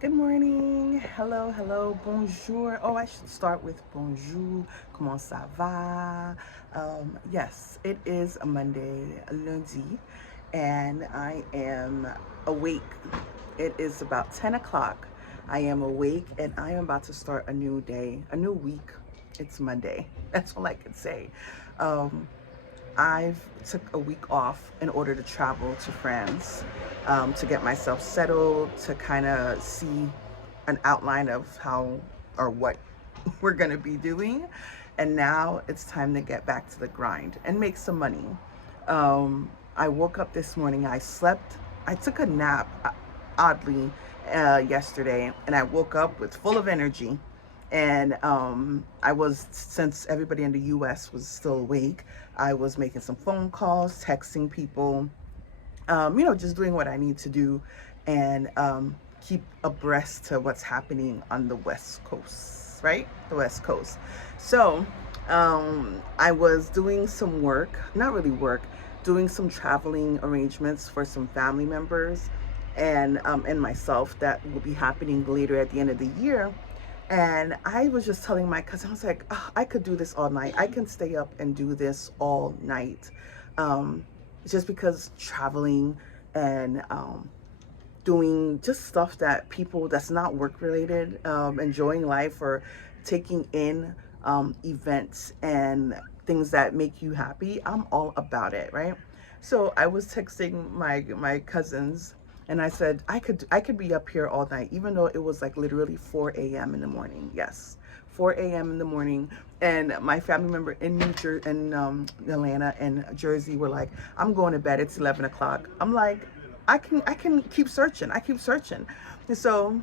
Good morning. Hello, hello, bonjour. Oh, I should start with bonjour. Comment ça va? Yes, it is a Monday, lundi, and I am awake. It is about 10 o'clock. I am awake and I am about to start a new day, a new week. It's Monday. That's all I can say. Um, I've took a week off in order to travel to France, to get myself settled, to kind of see an outline of how or what we're going to be doing. And now it's time to get back to the grind and make some money. I woke up this morning, I took a nap, oddly, yesterday, and I woke up with full of energy. And since everybody in the US was still awake, I was making some phone calls, texting people, just doing what I need to do and keep abreast to what's happening on the West Coast, right? The West Coast. So I was doing some work, not really work, doing some traveling arrangements for some family members and myself that will be happening later at the end of the year. And I was just telling my cousin, I was like, oh, I could do this all night. I can stay up and do this all night. Um, just because traveling and doing just stuff that people that's not work related, enjoying life or taking in events and things that make you happy, I'm all about it, right? So I was texting my cousins and I said I could be up here all night, even though it was like literally 4 a.m. in the morning. Yes, 4 a.m. in the morning, and my family member in New Jersey, in Atlanta and Jersey, were like, "I'm going to bed. It's 11 o'clock." I'm like, I can keep searching. I keep searching, and so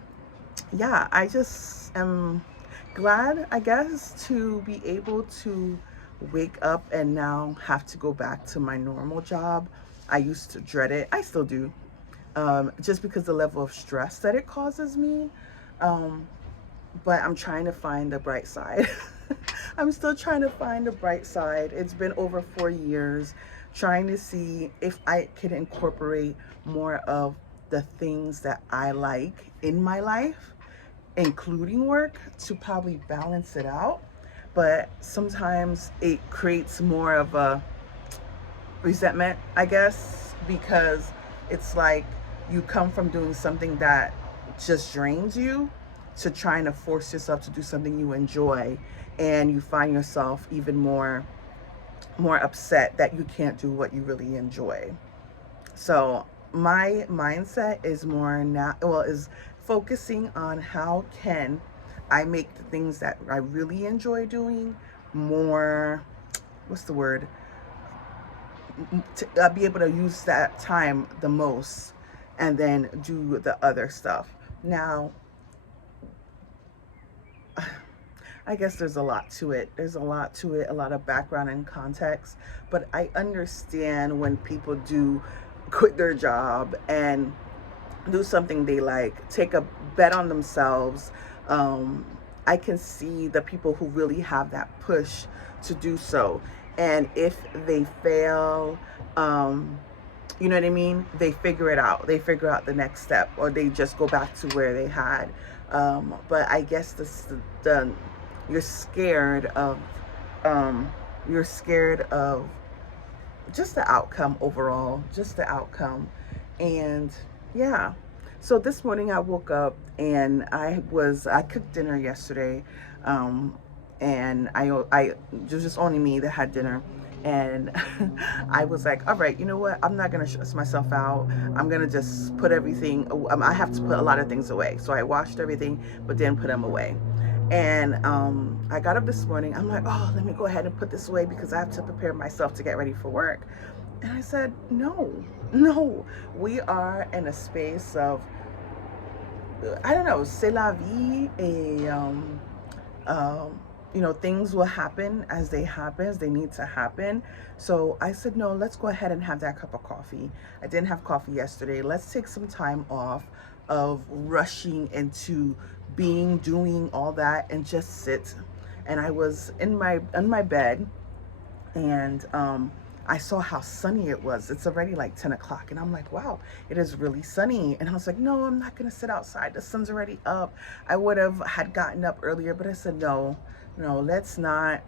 yeah, I just am glad, I guess, to be able to wake up and now have to go back to my normal job. I used to dread it. I still do, just because the level of stress that it causes me. Um, but I'm trying to find the bright side. I'm still trying to find the bright side. It's been over 4 years trying to see if I can incorporate more of the things that I like in my life, including work, to probably balance it out. But sometimes it creates more of a resentment, I guess, because it's like you come from doing something that just drains you to trying to force yourself to do something you enjoy, and you find yourself even more upset that you can't do what you really enjoy. So my mindset is more now, well, is focusing on how can I make the things that I really enjoy doing more, what's the word, to be able to use that time the most and then do the other stuff. Now, I guess there's a lot to it. There's a lot to it, a lot of background and context. But I understand when people do quit their job and do something they like, take a bet on themselves. Um, I can see the people who really have that push to do so. And if they fail, um, you know what I mean? They figure it out. They figure out the next step, or they just go back to where they had. But I guess the you're scared of um, you're scared of just the outcome overall, just the outcome. And yeah. So this morning I woke up and I cooked dinner yesterday. Um, and I it was just only me that had dinner. And I was like, all right, you know what? I'm not gonna stress myself out. I'm gonna just put everything. I have to put a lot of things away. So I washed everything, but then put them away. And I got up this morning. I'm like, oh, let me go ahead and put this away because I have to prepare myself to get ready for work. And I said, no, no. We are in a space of, I don't know, c'est la vie. Um, things will happen as they happen, as they need to happen. So I said, no, let's go ahead and have that cup of coffee. I didn't have coffee yesterday. Let's take some time off of rushing into doing all that and just sit. And I was in my bed, and I saw how sunny it was. It's already like 10 o'clock. And I'm like, wow, it is really sunny. And I was like, no, I'm not going to sit outside. The sun's already up. I would have had gotten up earlier, but I said, no, no, let's not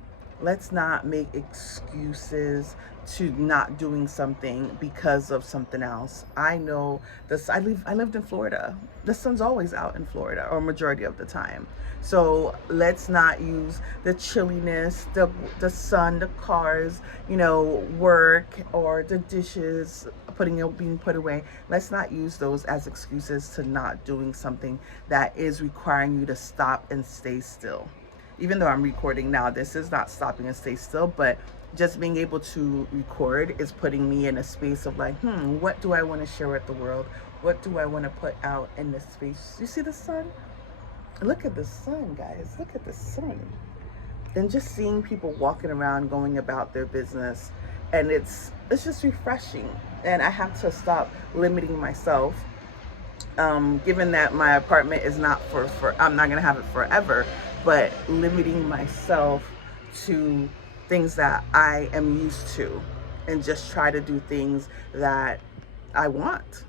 make excuses to not doing something because of something else. I know this. I lived in Florida. The sun's always out in Florida, or majority of the time. So let's not use the chilliness, the sun, the cars, work, or the dishes being put away. Let's not use those as excuses to not doing something that is requiring you to stop and stay still. Even though I'm recording now, this is not stopping and stay still, but just being able to record is putting me in a space of like, what do I want to share with the world? What do I want to put out in this space? You see the sun? Look at the sun, guys. Look at the sun. And just seeing people walking around, going about their business, and it's just refreshing. And I have to stop limiting myself. Given that my apartment is not for I'm not gonna have it forever, but limiting myself to things that I am used to, and just try to do things that I want.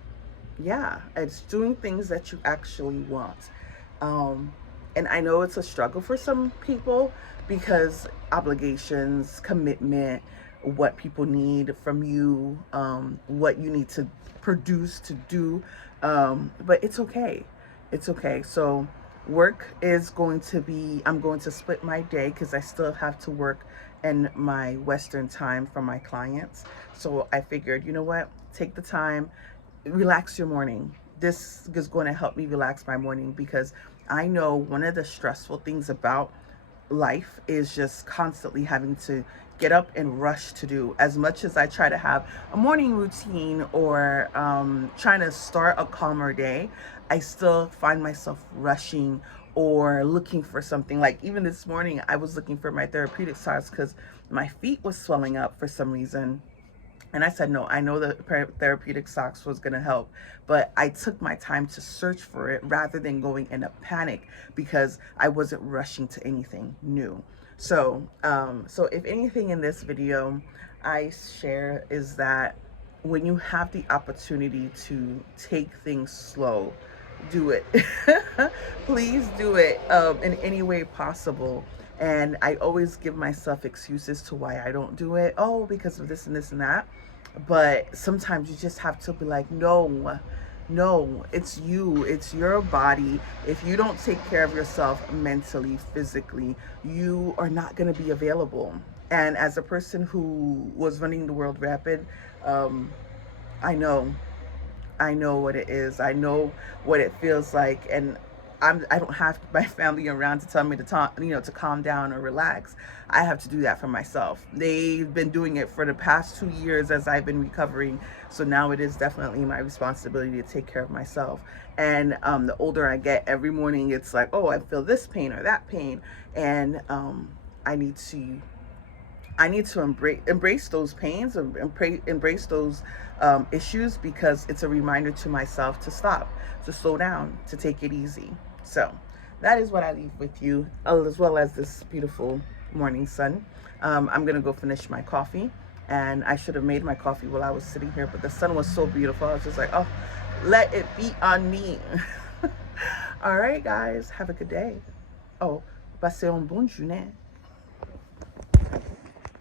Yeah, it's doing things that you actually want. And I know it's a struggle for some people because obligations, commitment, what people need from you, what you need to produce to do. But it's okay. It's okay. So work is going to be, I'm going to split my day because I still have to work in my Western time for my clients. So I figured, you know what, take the time, relax your morning. This is going to help me relax my morning, because I know one of the stressful things about life is just constantly having to get up and rush to do. As much as I try to have a morning routine or trying to start a calmer day, I still find myself rushing or looking for something. Like even this morning, I was looking for my therapeutic socks because my feet was swelling up for some reason. And I said, no, I know the therapeutic socks was going to help, but I took my time to search for it rather than going in a panic because I wasn't rushing to anything new. So, so if anything in this video I share is that when you have the opportunity to take things slow, do it. Please do it in any way possible. And I always give myself excuses to why I don't do it. Oh, because of this and this and that. But sometimes you just have to be like, no, it's you, it's your body. If you don't take care of yourself mentally, physically, you are not going to be available. And as a person who was running the World Rapid, I know what it is. I know what it feels like. And I don't have my family around to tell me to calm down or relax. I have to do that for myself. They've been doing it for the past 2 years as I've been recovering. So now it is definitely my responsibility to take care of myself. And the older I get, every morning it's like, oh, I feel this pain or that pain. And I need to embrace those pains, embrace those issues, because it's a reminder to myself to stop, to slow down, to take it easy. So that is what I leave with you, as well as this beautiful morning sun. I'm gonna go finish my coffee, and I should have made my coffee while I was sitting here, but the sun was so beautiful. I was just like, oh, let it be on me. All right, guys, have a good day. Oh, passez une bonne journée.